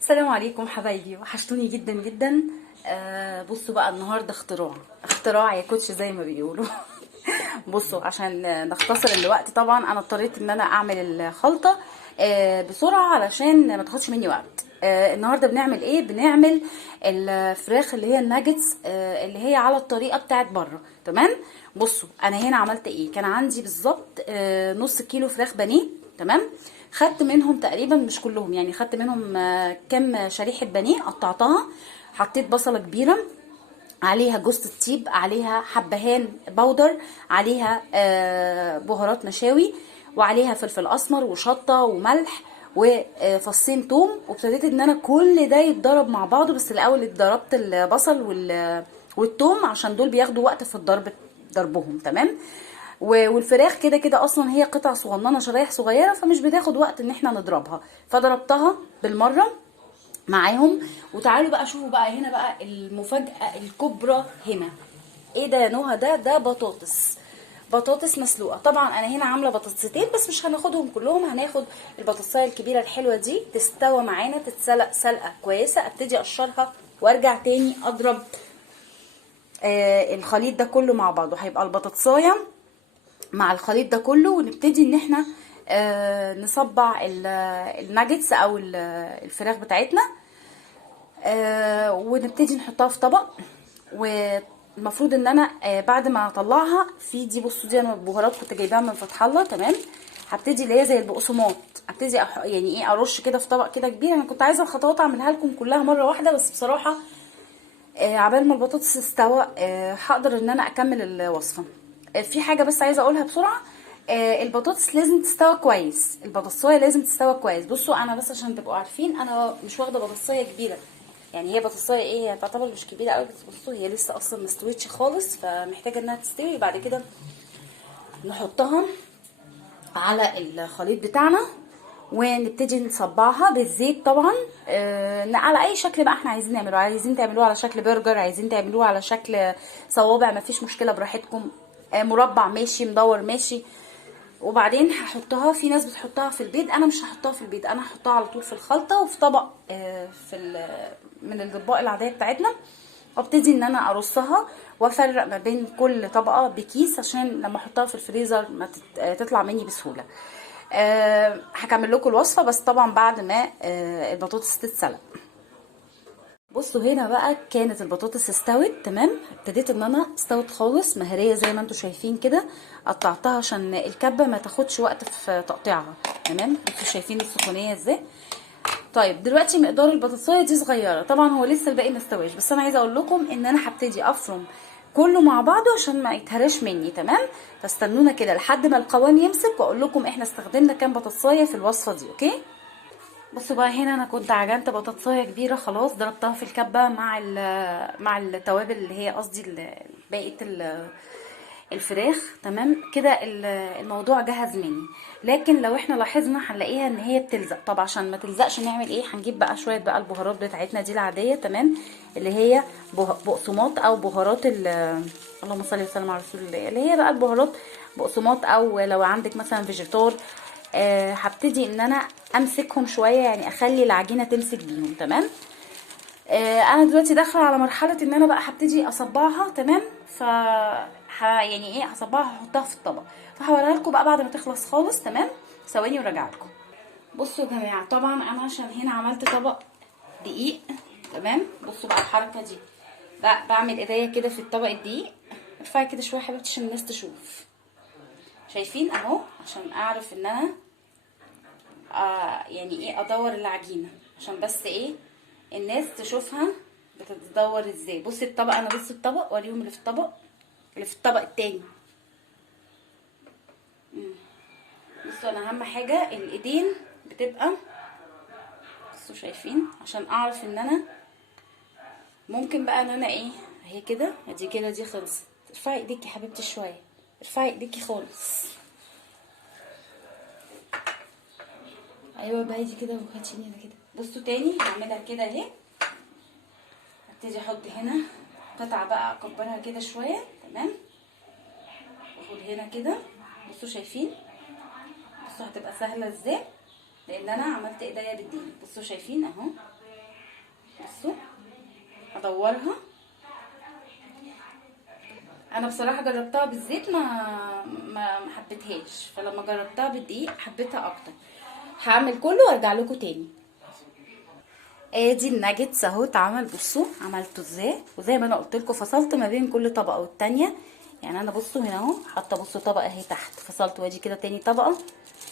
السلام عليكم حبايبي، وحشتوني جدا جدا. بصوا بقى النهارده اختراع يا كوتش زي ما بيقولوا. بصوا عشان نختصر الوقت، طبعا انا اضطريت ان انا اعمل الخلطه بسرعه علشان ما تاخدش مني وقت. النهارده بنعمل ايه؟ بنعمل الفراخ اللي هي الناجتس، اللي هي على الطريقه بتاعت بره. تمام. بصوا انا هنا عملت ايه. كان عندي بالظبط نص كيلو فراخ بانيه. تمام. خدت منهم تقريبا مش كلهم، يعني خدت منهم كام شريحه بانيه قطعتها. حطيت بصله كبيره، عليها جوز الطيب، عليها حبهان بودر، عليها بهارات مشاوي، وعليها فلفل اسمر وشطه وملح وفصين توم. وابتديت ان انا كل ده يتضرب مع بعضه، بس الاول اتضربت البصل والثوم عشان دول بياخدوا وقت في ضربهم. تمام. والفراخ كده كده اصلا هي قطع صغننه، شرايح صغيره، فمش بتاخد وقت ان احنا نضربها. فضربتها بالمره معاهم. وتعالوا بقى شوفوا بقى هنا بقى المفاجأة الكبرى هنا. ايه ده يا نهى؟ ده بطاطس مسلوقة. طبعا انا هنا عاملة بطاطستين بس مش هناخدهم كلهم، هناخد البطاطساية الكبيرة الحلوة دي تستوى معانا، تتسلق سلقة كويسة، ابتدي اقشرها وارجع تاني اضرب الخليط ده كله مع بعضه. هيبقى البطاطساية مع الخليط ده كله، ونبتدي ان احنا نصبع الناجتس او الفراخ بتاعتنا، ونبتدي نحطها في طبق. والمفروض ان انا بعد ما اطلعها في دي، بصوا دي انا بهارات كنت جايباها من فتح الله. تمام. هبتدي اللي هي زي البقسماط، ابتدي يعني ايه ارش كده في طبق كده كبير. انا كنت عايزه الخطوات اعملها لكم كلها مره واحده، بس بصراحه عبال ما البطاطس تستوى هقدر ان انا اكمل الوصفه. في حاجه بس عايزه اقولها بسرعه. البطاطس لازم تستوى كويس، البطاطسايه لازم تستوى كويس. بصوا انا بس عشان تبقوا عارفين، انا مش واخده بطاطسايه كبيره، يعني هي بطاطسايه ايه، هي تعتبر مش كبيره قوي، بس بصوا هي لسه اصلا ما استوتش خالص، فمحتاجه انها تستوي. بعد كده نحطها على الخليط بتاعنا ونبتدي نصبعها بالزيت طبعا. على اي شكل بقى احنا عايزين نعمله، عايزين تعملوه على شكل برجر، عايزين تعملوه على شكل صوابع، مفيش مشكله، براحتكم. مربع ماشي، مدور ماشي. وبعدين هحطها، في ناس بتحطها في البيض، انا مش هحطها في البيض، انا هحطها على طول في الخلطه وفي طبق من الاطباق العاديه بتاعتنا. وابتدي ان انا ارصها وافرق ما بين كل طبقه بكيس، عشان لما احطها في الفريزر ما تطلع مني بسهوله. هكمل لكم الوصفه، بس طبعا بعد ما البطاطس تتسلق. بصوا هنا بقى كانت البطاطس استوت. تمام. ابتديت ان انا استوت خالص مهريه زي ما انتم شايفين كده. قطعتها عشان الكبه ما تاخدش وقت في تقطيعها. تمام. انتوا شايفين السخونيه ازاي؟ طيب دلوقتي مقدار البطاطسايه دي صغيره، طبعا هو لسه الباقي ما استواش، بس انا عايزه اقول لكم ان انا هبتدي افرم كله مع بعضه عشان ما يتهرش مني. تمام. فاستنونا كده لحد ما القوام يمسك، واقول لكم احنا استخدمنا كام بطاطسايه في الوصفه دي. اوكي. بصوا بقى هنا انا كنت عجنت بطاطسايه كبيره خلاص، ضربتها في الكبه مع التوابل اللي هي قصدي بقيه الفراخ. تمام كده الموضوع جهز مني. لكن لو احنا لاحظنا هنلاقيها ان هي بتلزق. طب عشان ما تلزقش نعمل ايه؟ هنجيب بقى شويه بقى البهارات بتاعتنا دي العاديه. تمام. اللي هي بقسماط او بهارات اللهم صل وسلم على رسول الله، اللي هي بقى البهارات بقسماط، او لو عندك مثلا فيجيتار. هبتدي ان انا امسكهم شويه، يعني اخلي العجينه تمسك بيهم. تمام. انا دلوقتي داخله على مرحله ان انا بقى هبتدي اصبعها. تمام. يعني ايه هصبعها، هحطها في الطبق، فهوريها لكم بقى بعد ما تخلص خالص. تمام. ثواني وراجع لكم. بصوا يا جماعه، طبعا انا عشان هنا عملت طبق دقيق. تمام. بصوا بقى الحركه دي، بعمل ايديا كده في الطبق الدقيق. ارفعي كده شويه يا حبيبتي عشان الناس تشوف. شايفين اهو، عشان اعرف ان انا يعني ايه ادور العجينه، عشان بس ايه الناس تشوفها بتتدور ازاي. بصي الطبق، انا بصي الطبق وريهم اللي في الطبق، اللي في الطبق التاني. بصوا انا اهم حاجه الايدين بتبقى، بصوا شايفين، عشان اعرف ان انا ممكن بقى ان انا ايه اهي كده، ادي كده دي خلصت. ارفعي ايديكي يا حبيبتي شويه، ارفعي ايديكي خالص. ايوه بقى دي كده، وهاتيني هنا كده. بصوا تاني هعملها كده اهي. هبتدي احط هنا قطعه بقى، اكبرها كده شويه. تمام. واخد هنا كده. بصوا شايفين، بصوا هتبقى سهله ازاي، لان انا عملت ايديا بالدقيق. بصوا شايفين اهو، بصوا هدورها. انا بصراحه جربتها بالزيت ما حبيتهاش، فلما جربتها بالدقيق حبيتها اكتر. هعمل كله وارجع لكم تاني. ادي الناجتس اهو اتعمل. بصوا عملته ازاي، وزي ما انا قلت لكم فصلت ما بين كل طبقه والتانيه. يعني انا بصوا هنا اهو حاطه، بصوا طبقه اهي تحت فصلت، وادي كده تاني طبقه،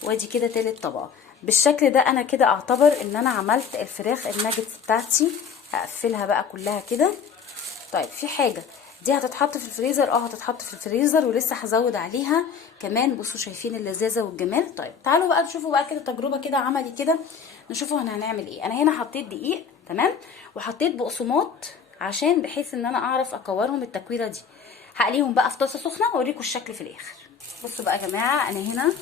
وادي كده تالت طبقه. بالشكل ده انا كده اعتبر ان انا عملت الفراخ الناجتس بتاعتي. هقفلها بقى كلها كده. طيب في حاجه، دي هتتحط في الفريزر. هتتحط في الفريزر، ولسه هزود عليها كمان. بصوا شايفين اللذاذه والجمال. طيب تعالوا بقى نشوفوا بقى كده تجربه كده عملي كده، نشوفوا هنعمل ايه. انا هنا حطيت دقيق تمام، وحطيت بقسماط عشان بحيث ان انا اعرف اكورهم التكويره دي. هقليهم بقى في طاسه سخنه واوريكم الشكل في الاخر. بصوا بقى يا جماعه، انا هنا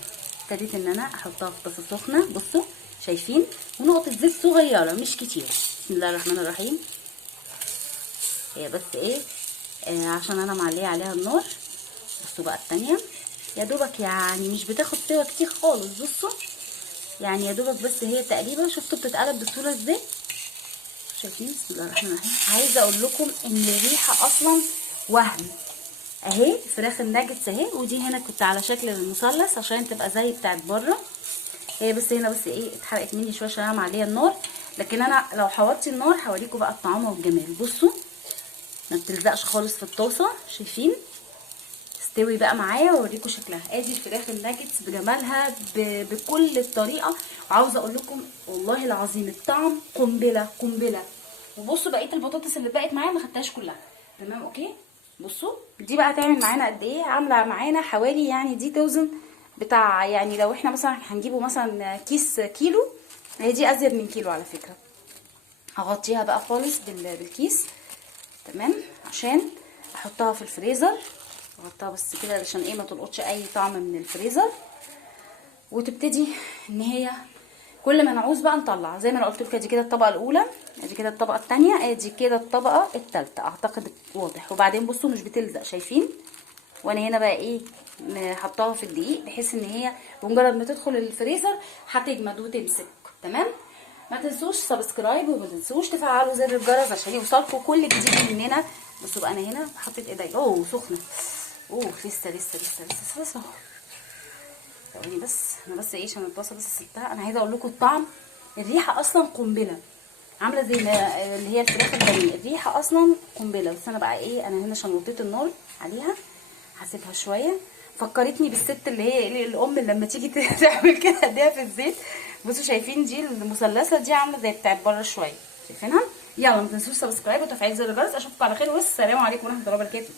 ابتديت ان انا احطها في طاسه سخنه. بصوا شايفين، ونقطه زيت صغيره مش كتير. بسم الله الرحمن الرحيم. هي بس ايه عشان انا معليه عليها النار. بصوا بقى التانية يا دوبك، يعني مش بتاخد سوا كتير خالص. بصوا يعني يا دوبك بس هي تقريبا، شفتوا بتتقلب بسهوله ازاي. شايفين؟ بسم الله الرحمن الرحيم. عايزه اقول لكم ان الريحه اصلا وهم اهي. فراخ الناجتس اهي، ودي هنا كنت على شكل المثلث عشان تبقى زي بتاعت بره. هي بس هنا بس ايه اتحرقت مني شويه عشان انا معليه النار، لكن انا لو حوطت النار هوريكم بقى الطعم والجمال. بصوا ما بتلزقش خالص في الطاسه. شايفين؟ استوي بقى معايا واوريكم شكلها. ادي الفراخ الناجتس بجمالها بكل الطريقه. وعاوزه اقول لكم والله العظيم الطعم قنبله قنبله. وبصوا بقيه البطاطس اللي بقت معايا ما خدتهاش كلها. تمام اوكي. بصوا دي بقى هتعمل معانا قد ايه. عامله معانا حوالي، يعني دي توزن بتاع، يعني لو احنا مثلا هنجيبه مثلا كيس كيلو، هي دي ازيد من كيلو على فكره. هغطيها بقى خالص بالكيس تمام، عشان احطها في الفريزر. احطها بس كده علشان ايه ما تلقطش اي طعم من الفريزر. وتبتدي ان هي كل ما نعوز بقى نطلع. زي ما انا قلت لكم ادي كده الطبقه الاولى، ادي كده الطبقه الثانيه، ادي كده الطبقه الثالثه. اعتقد واضح. وبعدين بصوا مش بتلزق. شايفين؟ وانا هنا بقى ايه حطاها في الدقيق بحيث ان هي بمجرد ما تدخل الفريزر هتجمد وتمسك. تمام. ما تنسوش سبسكرايب، وما تنسوش تفعلوا زر الجرس عشان يوصلكم كل جديد مننا. بصوا بقى انا هنا حطيت ايدي. سخنه. لسه ثواني بس. انا بس ايه عشان الطاسه بس سبتها. انا عايزه اقول لكم الطعم، الريحه اصلا قنبله، عامله زي ما اللي هي الفراخ البانيه. الريحه اصلا قنبله. بس انا بقى ايه، انا هنا عشان وطيت النار عليها هسيبها شويه. فكرتني بالست اللي هي الام اللي لما تيجي تعمل كده اديها في الزيت. بصوا شايفين دي المثلثه دي عامله زي بتاعت بره شويه. شايفينها؟ يلا ما تنسوش سبسكرايب وتفعيل زر الجرس. اشوفكم على خير والسلام عليكم ورحمه الله وبركاته.